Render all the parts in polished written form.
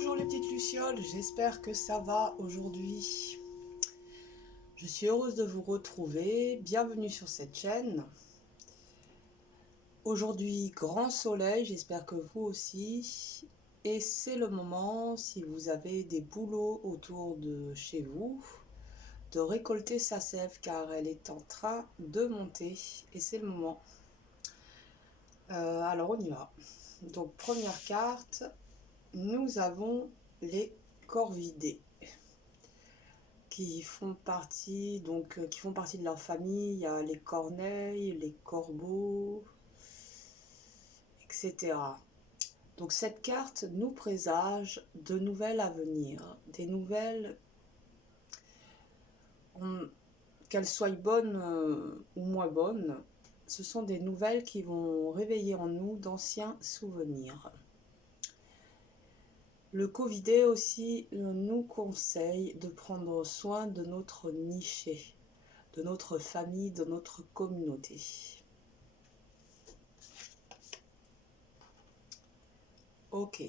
Bonjour les petites lucioles, j'espère que ça va aujourd'hui. Je suis heureuse de vous retrouver, bienvenue sur cette chaîne. Aujourd'hui, grand soleil, j'espère que vous aussi. Et c'est le moment, si vous avez des bouleaux autour de chez vous, de récolter sa sève car elle est en train de monter et c'est le moment. Alors on y va. Donc première carte, nous avons les corvidés qui font partie de leur famille. Il y a les corneilles, les corbeaux, etc. Donc cette carte nous présage de nouvelles à venir, des nouvelles, qu'elles soient bonnes ou moins bonnes, ce sont des nouvelles qui vont réveiller en nous d'anciens souvenirs. Le Covidé aussi nous conseille de prendre soin de notre niché, de notre famille, de notre communauté. Ok.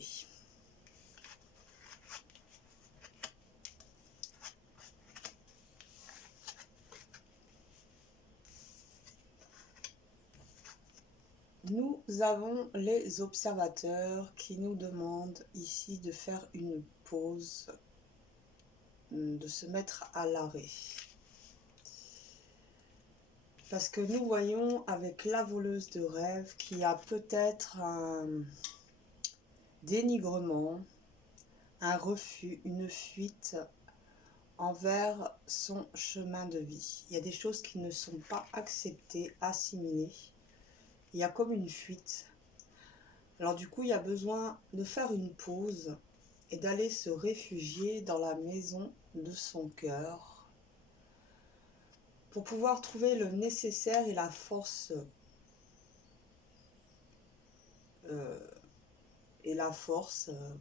Nous avons les observateurs qui nous demandent ici de faire une pause, de se mettre à l'arrêt. Parce que nous voyons avec la voleuse de rêve qu'il y a peut-être un dénigrement, un refus, une fuite envers son chemin de vie. Il y a des choses qui ne sont pas acceptées, assimilées. Il y a comme une fuite. Alors du coup, il y a besoin de faire une pause et d'aller se réfugier dans la maison de son cœur pour pouvoir trouver le nécessaire et la force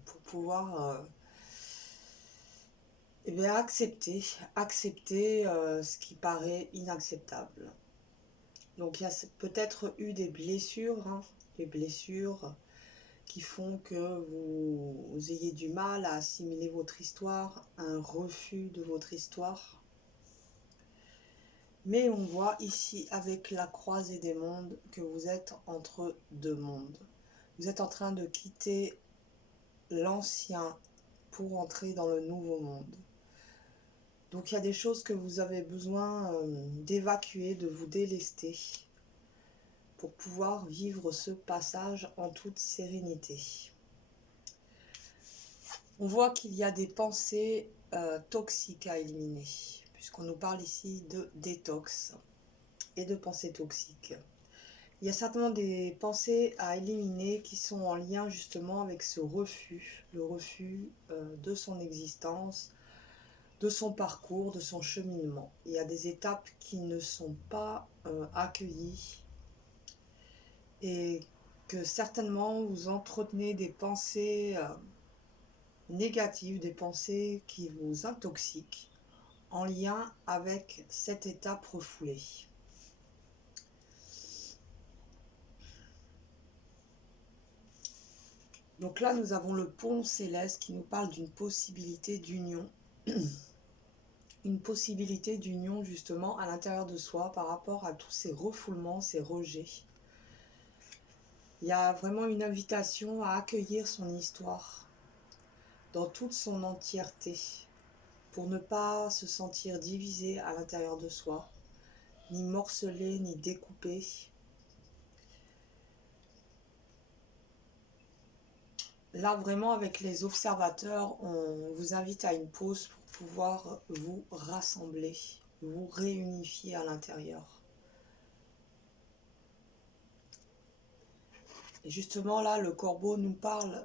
pour pouvoir accepter ce qui paraît inacceptable. Donc il y a peut-être eu des blessures, des blessures qui font que vous ayez du mal à assimiler votre histoire, un refus de votre histoire. Mais on voit ici avec la croisée des mondes que vous êtes entre deux mondes. Vous êtes en train de quitter l'ancien pour entrer dans le nouveau monde. Donc il y a des choses que vous avez besoin d'évacuer, de vous délester pour pouvoir vivre ce passage en toute sérénité. On voit qu'il y a des pensées toxiques à éliminer, puisqu'on nous parle ici de détox et de pensées toxiques. Il y a certainement des pensées à éliminer qui sont en lien justement avec ce refus, le refus de son existence, de son parcours, de son cheminement. Il y a des étapes qui ne sont pas accueillies et que certainement vous entretenez des pensées négatives, des pensées qui vous intoxiquent en lien avec cette étape refoulée. Donc là, nous avons le pont céleste qui nous parle d'une possibilité d'union. Une possibilité d'union justement à l'intérieur de soi par rapport à tous ces refoulements, ces rejets. Il y a vraiment une invitation à accueillir son histoire dans toute son entièreté pour ne pas se sentir divisé à l'intérieur de soi, ni morcelé, ni découpé. Là, vraiment, avec les observateurs, on vous invite à une pause pour pouvoir vous rassembler, vous réunifier à l'intérieur. Et justement, là, le corbeau nous parle,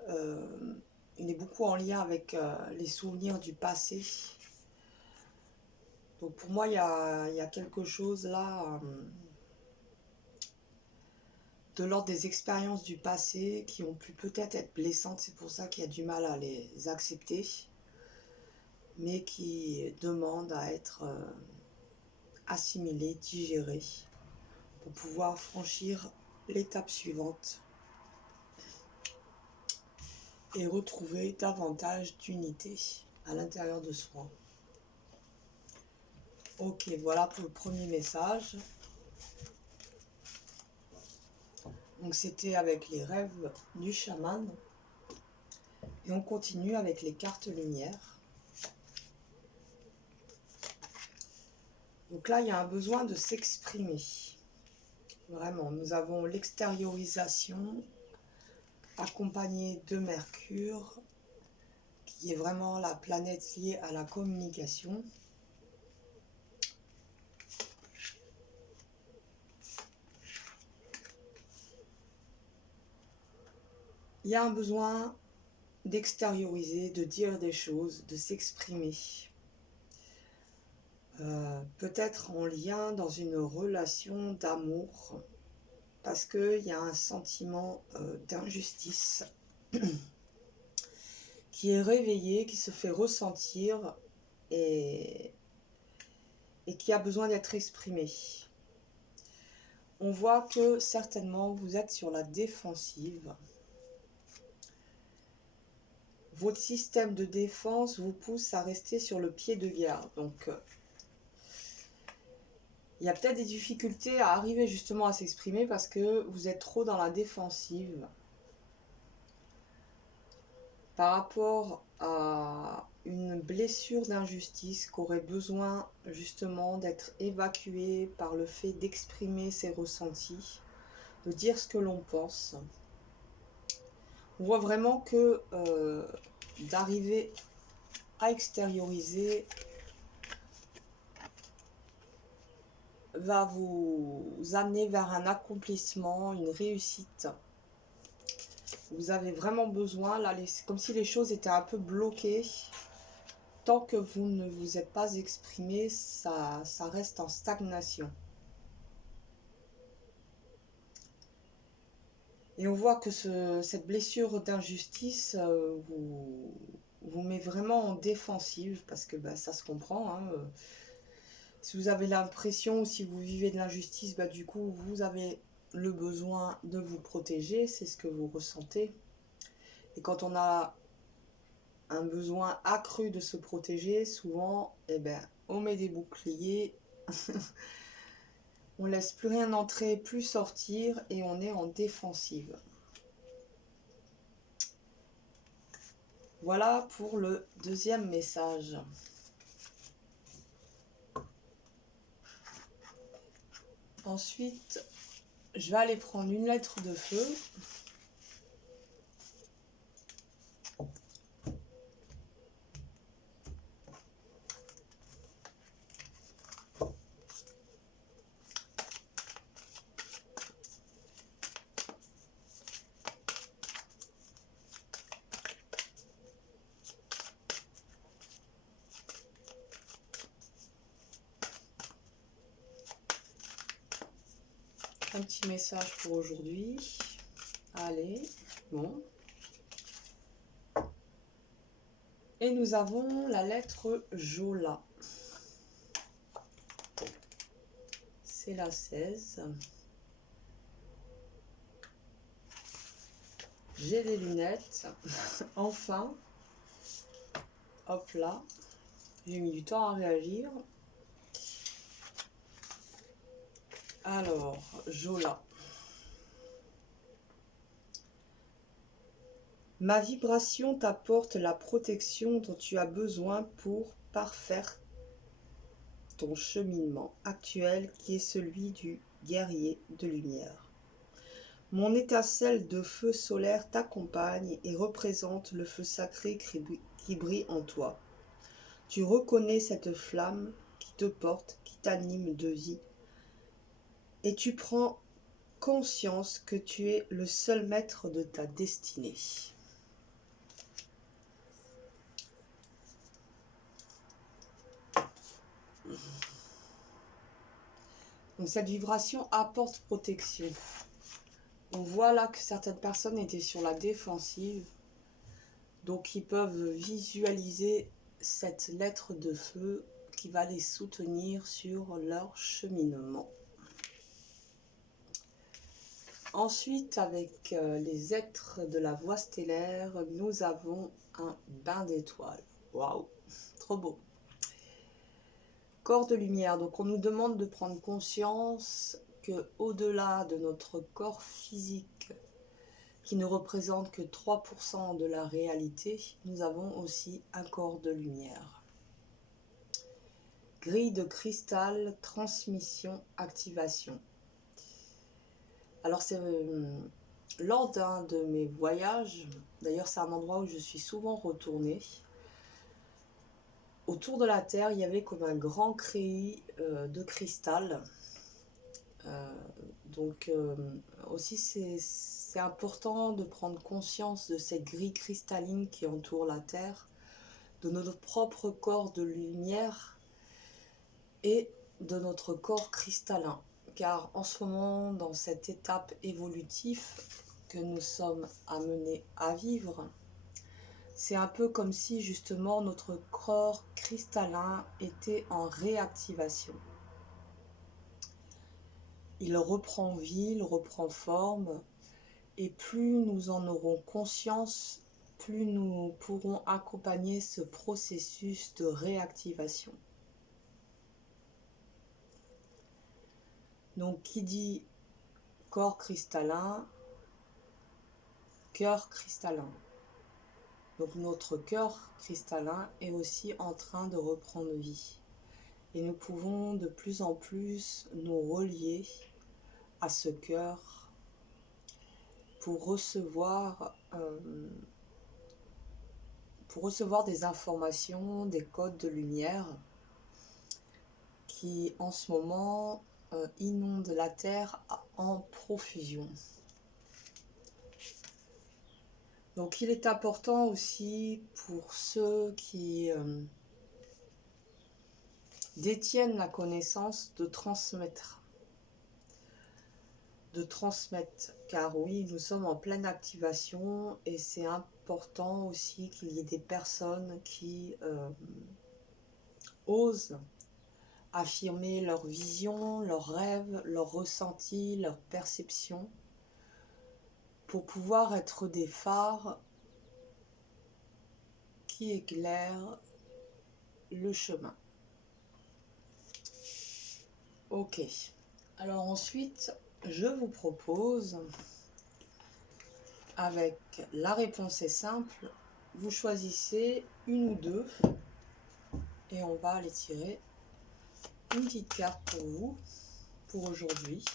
il est beaucoup en lien avec les souvenirs du passé. Donc pour moi, il y a quelque chose là de l'ordre des expériences du passé qui ont pu peut-être être blessantes, c'est pour ça qu'il y a du mal à les accepter, mais qui demandent à être assimilées, digérées, pour pouvoir franchir l'étape suivante. et retrouver davantage d'unité à l'intérieur de soi. Ok, voilà pour le premier message. Donc c'était avec les rêves du chaman. Et on continue avec les cartes lumière. Donc là, il y a un besoin de s'exprimer. Vraiment, nous avons l'extériorisation accompagnée de Mercure, qui est vraiment la planète liée à la communication. Il y a un besoin d'extérioriser, de dire des choses, de s'exprimer. Peut-être en lien dans une relation d'amour, parce qu'il y a un sentiment d'injustice qui est réveillé, qui se fait ressentir et qui a besoin d'être exprimé. On voit que certainement vous êtes sur la défensive. Votre système de défense vous pousse à rester sur le pied de garde. Donc, il y a peut-être des difficultés à arriver justement à s'exprimer parce que vous êtes trop dans la défensive. Par rapport à une blessure d'injustice qui aurait besoin justement d'être évacuée par le fait d'exprimer ses ressentis, de dire ce que l'on pense. On voit vraiment que d'arriver à extérioriser va vous amener vers un accomplissement, une réussite. Vous avez vraiment besoin, là, c'est comme si les choses étaient un peu bloquées. Tant que vous ne vous êtes pas exprimé, ça reste en stagnation. Et on voit que cette blessure d'injustice vous met vraiment en défensive, parce que ça se comprend. Hein, si vous avez l'impression, ou si vous vivez de l'injustice, du coup, vous avez le besoin de vous protéger, c'est ce que vous ressentez. Et quand on a un besoin accru de se protéger, souvent, on met des boucliers, on laisse plus rien entrer, plus sortir, et on est en défensive. Voilà pour le deuxième message. Ensuite, je vais aller prendre une lettre de feu. Un petit message pour aujourd'hui. Allez, bon. Et nous avons la lettre Jola. C'est la 16. J'ai les lunettes. Enfin. Hop là. J'ai mis du temps à réagir. Alors, Jola. Ma vibration t'apporte la protection dont tu as besoin pour parfaire ton cheminement actuel qui est celui du guerrier de lumière. Mon étincelle de feu solaire t'accompagne et représente le feu sacré qui brille en toi. Tu reconnais cette flamme qui te porte, qui t'anime de vie, et tu prends conscience que tu es le seul maître de ta destinée. Donc cette vibration apporte protection. On voit là que certaines personnes étaient sur la défensive, donc ils peuvent visualiser cette lettre de feu qui va les soutenir sur leur cheminement. Ensuite, avec les êtres de la voie stellaire, nous avons un bain d'étoiles. Waouh, trop beau. Corps de lumière, donc on nous demande de prendre conscience que au-delà de notre corps physique, qui ne représente que 3% de la réalité, nous avons aussi un corps de lumière. Grille de cristal, transmission, activation. Alors c'est lors d'un de mes voyages, d'ailleurs c'est un endroit où je suis souvent retournée, autour de la Terre, il y avait comme un grand treillis de cristal. Donc aussi c'est important de prendre conscience de cette grille cristalline qui entoure la Terre, de notre propre corps de lumière et de notre corps cristallin. Car en ce moment, dans cette étape évolutive que nous sommes amenés à vivre, c'est un peu comme si justement notre corps cristallin était en réactivation. Il reprend vie, il reprend forme, et plus nous en aurons conscience, plus nous pourrons accompagner ce processus de réactivation. Donc, qui dit corps cristallin, cœur cristallin. Donc, notre cœur cristallin est aussi en train de reprendre vie. Et nous pouvons de plus en plus nous relier à ce cœur pour recevoir des informations, des codes de lumière qui en ce moment inondent la Terre en profusion. Donc il est important aussi pour ceux qui détiennent la connaissance de transmettre. Car oui, nous sommes en pleine activation et c'est important aussi qu'il y ait des personnes qui osent affirmer leur vision, leurs rêves, leurs ressentis, leurs perceptions, pour pouvoir être des phares qui éclairent le chemin. Ok, alors ensuite, je vous propose, avec la réponse est simple, vous choisissez une ou deux et on va aller tirer une petite carte pour vous, pour aujourd'hui.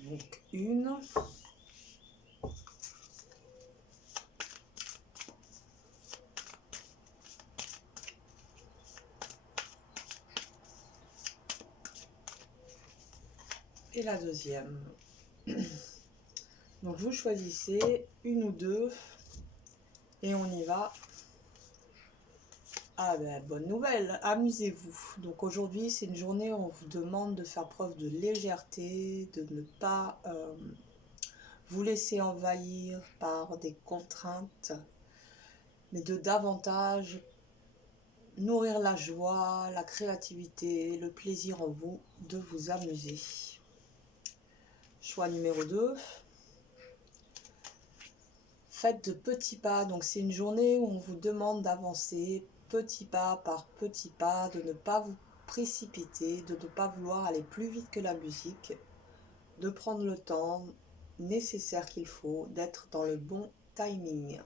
Donc une. Et la deuxième. Donc vous choisissez une ou deux et on y va. Ah ben bonne nouvelle, amusez-vous. Donc aujourd'hui c'est une journée où on vous demande de faire preuve de légèreté, de ne pas vous laisser envahir par des contraintes, mais de davantage nourrir la joie, la créativité, le plaisir en vous de vous amuser. Choix numéro 2. Faites de petits pas. Donc c'est une journée où on vous demande d'avancer petit pas par petit pas, de ne pas vous précipiter, de ne pas vouloir aller plus vite que la musique, de prendre le temps nécessaire qu'il faut, d'être dans le bon timing.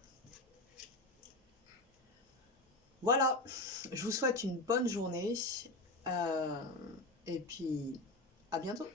Voilà, je vous souhaite une bonne journée et puis à bientôt.